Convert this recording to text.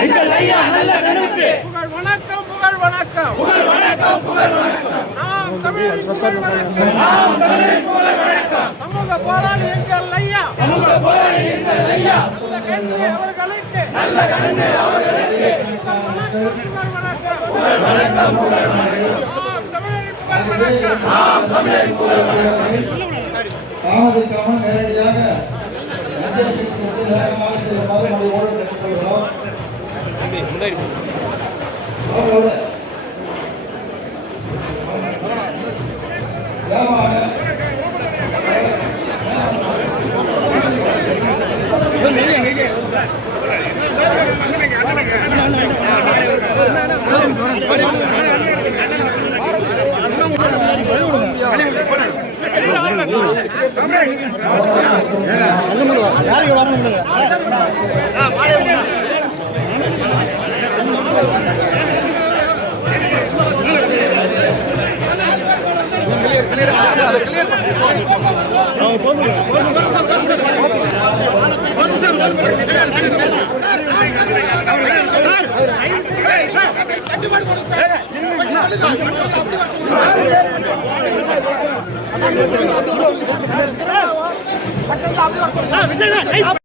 எங்கள் ஐயா நல்ல கனவுக்கு புகழ் வணக்கம் புகழ் வணக்கம் புகழ் வணக்கம் புகழ் வணக்கம் நாம் தமிழர் புகழ் வணக்கம் நாம் தமிழர் புகழ் வணக்கம் சமூக போராளி எங்கள் ஐயா சமூக போராளி எங்கள் ஐயா நல்ல கண்ணு அவர்களுக்கு புகழ் வணக்கம் புகழ் வணக்கம் புகழ் வணக்கம் நாம் தமிழர் புகழ் வணக்கம் நாம் தமிழர் புகழ் வணக்கம் தாமதிக்காமல் நேரடியாக வேகமாக செல்லுமாறு நம்மளோடு கேட்டுக்கொள்கிறோம். விஜய்